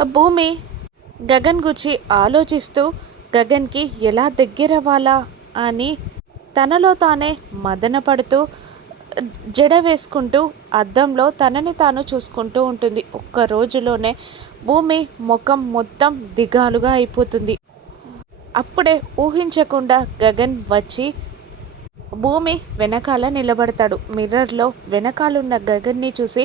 ఆ భూమి గగన్ గురించి ఆలోచిస్తూ గగన్కి ఎలా దగ్గరవ్వాలా అని తనలో తానే మదన పడుతూ జడ వేసుకుంటూ అద్దంలో తనని తాను చూసుకుంటూ ఉంటుంది. ఒక్క రోజులోనే భూమి ముఖం మొత్తం దిగాలుగా అయిపోతుంది. అప్పుడే ఊహించకుండా గగన్ వచ్చి భూమి వెనకాల నిలబడతాడు. మిర్రర్లో వెనకాలన్న గగన్ని చూసి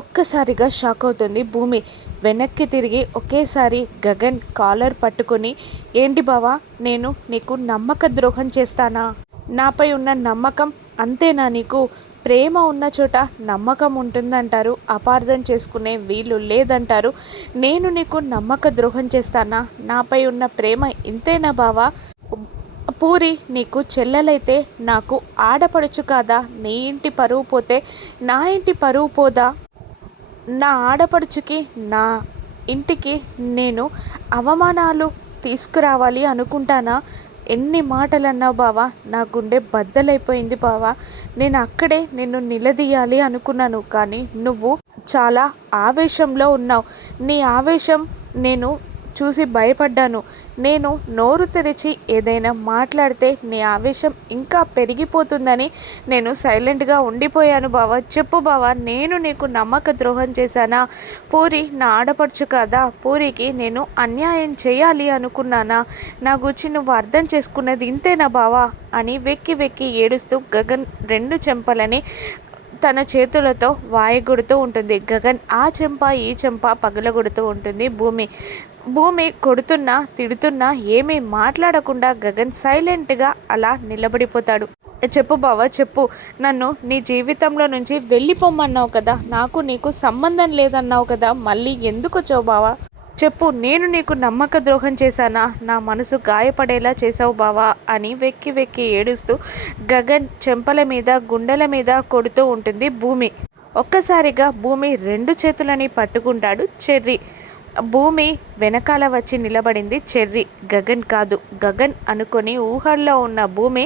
ఒక్కసారిగా షాక్ అవుతుంది భూమి. వెనక్కి తిరిగి ఒకేసారి గగన్ కాలర్ పట్టుకొని, ఏంటి బావా, నేను నీకు నమ్మక ద్రోహం చేస్తానా? నాపై ఉన్న నమ్మకం అంతేనా నీకు? ప్రేమ ఉన్న చోట నమ్మకం ఉంటుందంటారు, అపార్థం చేసుకునే వీలు లేదంటారు. నేను నీకు నమ్మక ద్రోహం చేస్తానా? నాపై ఉన్న ప్రేమ ఇంతేనా బావా? పూరి నీకు చెల్లెలైతే నాకు ఆడపడుచు కాదా? నీ ఇంటి పరువు పోతే నా ఇంటి పరువు పోదా? నా ఆడపడుచుకి నా ఇంటికి నేను అవమానాలు తీసుకురావాలి అనుకుంటానా? ఎన్ని మాటలు అన్నావు బావా, నా గుండె బద్దలైపోయింది బావా. నేను అక్కడే నిన్ను నిలదీయాలి అనుకున్నాను, కానీ నువ్వు చాలా ఆవేశంలో ఉన్నావు. నీ ఆవేశం నేను చూసి భయపడ్డాను. నేను నోరు తెరిచి ఏదైనా మాట్లాడితే నీ ఆవేశం ఇంకా పెరిగిపోతుందని నేను సైలెంట్గా ఉండిపోయాను బావా. చెప్పు బావా, నేను నీకు నమ్మక ద్రోహం చేశానా? పూరి నా ఆడపడుచు కాదా? పూరికి నేను అన్యాయం చేయాలి అనుకున్నానా? నా గురించి నువ్వు అర్థం చేసుకున్నది ఇంతేనా బావా అని వెక్కి వెక్కి ఏడుస్తూ గగన్ రెండు చెంపలని తన చేతులతో వాయగొడుతూ ఉంటుంది. గగన్ ఆ చెంప ఈ చెంప పగలగొడుతూ ఉంటుంది భూమి కొడుతున్నా తిడుతున్నా ఏమీ మాట్లాడకుండా గగన్ సైలెంట్గా అలా నిలబడిపోతాడు. చెప్పు బావా చెప్పు, నన్ను నీ జీవితంలో నుంచి వెళ్ళిపోమన్నావు కదా, నాకు నీకు సంబంధం లేదన్నావు కదా, మళ్ళీ ఎందుకు వచ్చావు బావా? చెప్పు, నేను నీకు నమ్మక ద్రోహం చేశానా? నా మనసు గాయపడేలా చేసావు బావా అని వెక్కి వెక్కి ఏడుస్తూ గగన్ చెంపల మీద గుండెల మీద కొడుతూ ఉంటుంది భూమి. ఒక్కసారిగా భూమి రెండు చేతులని పట్టుకుంటాడు చెర్రీ. భూమి వెనకాల వచ్చి నిలబడింది చెర్రీ, గగన్ కాదు. గగన్ అనుకొని ఊహల్లో ఉన్న భూమి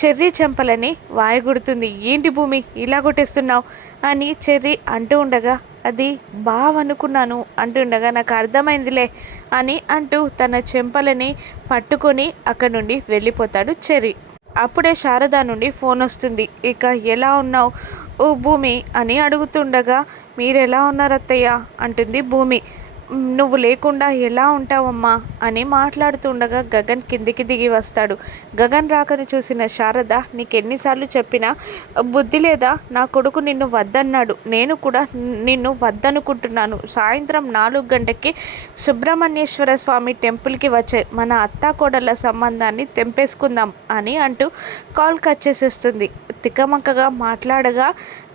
చెర్రీ చెంపలని వాయగుడుతుంది. ఏంటి భూమి ఇలా కొట్టేస్తున్నావు అని చెర్రీ అంటూ ఉండగా, అది బావనుకున్నాను అంటుండగా, నాకు అర్థమైందిలే అని అంటూ తన చెంపలని పట్టుకొని అక్కడి నుండి వెళ్ళిపోతాడు చెర్రీ. అప్పుడే శారద నుండి ఫోన్ వస్తుంది. ఇక ఎలా ఉన్నావు ఓ భూమి అని అడుగుతుండగా, మీరెలా ఉన్నారు అత్తయ్య అంటుంది భూమి. నువ్వు లేకుండా ఎలా ఉంటావమ్మా అని మాట్లాడుతుండగా గగన్ కిందికి దిగి వస్తాడు. గగన్ రాకని చూసిన శారద, నీకెన్నిసార్లు చెప్పినా బుద్ధి లేదా? నా కొడుకు నిన్ను వద్దన్నాడు, నేను కూడా నిన్ను వద్దనుకుంటున్నాను. సాయంత్రం 4 గంటకి సుబ్రహ్మణ్యేశ్వర స్వామి టెంపుల్కి వచ్చే మన అత్తాకోడళ్ళ సంబంధాన్ని తెంపేసుకుందాం అని అంటూ కాల్ కట్ చేసేస్తుంది. తికమకగా మాట్లాడగా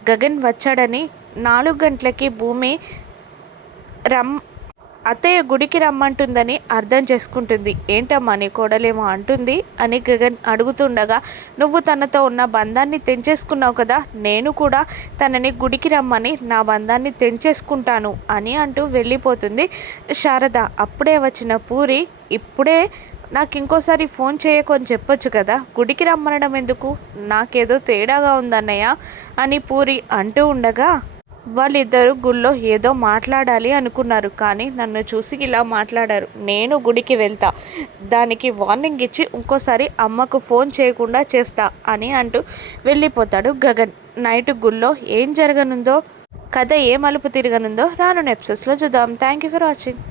గగన్ వచ్చాడని 4 గంటలకి భూమి అత్తయ్య గుడికి రమ్మంటుందని అర్థం చేసుకుంటుంది. ఏంటమ్మా నీ కోడలేమో అంటుంది అని గగన్ అడుగుతుండగా, నువ్వు తనతో ఉన్న బంధాన్ని తెంచేసుకున్నావు కదా, నేను కూడా తనని గుడికి రమ్మని నా బంధాన్ని తెంచేసుకుంటాను అని అంటూ వెళ్ళిపోతుంది శారద. అప్పుడే వచ్చిన పూరి, ఇప్పుడే నాకు ఇంకోసారి ఫోన్ చేయకొని చెప్పొచ్చు కదా, గుడికి రమ్మనడం ఎందుకు? నాకేదో తేడాగా ఉందన్నయ్య అని పూరి అంటూ ఉండగా, వాళ్ళిద్దరూ గుళ్ళో ఏదో మాట్లాడాలి అనుకున్నారు, కానీ నన్ను చూసి ఇలా మాట్లాడారు. నేను గుడికి వెళ్తా, దానికి వార్నింగ్ ఇచ్చి ఇంకోసారి అమ్మకు ఫోన్ చేయకుండా చేస్తా అని అంటూ వెళ్ళిపోతాడు గగన్. నైట్ గుళ్ళో ఏం జరగనుందో, కథ ఏ మలుపు తిరగనుందో రానున్న ఎపిసోడ్స్లో చూద్దాం. Thank you for watching.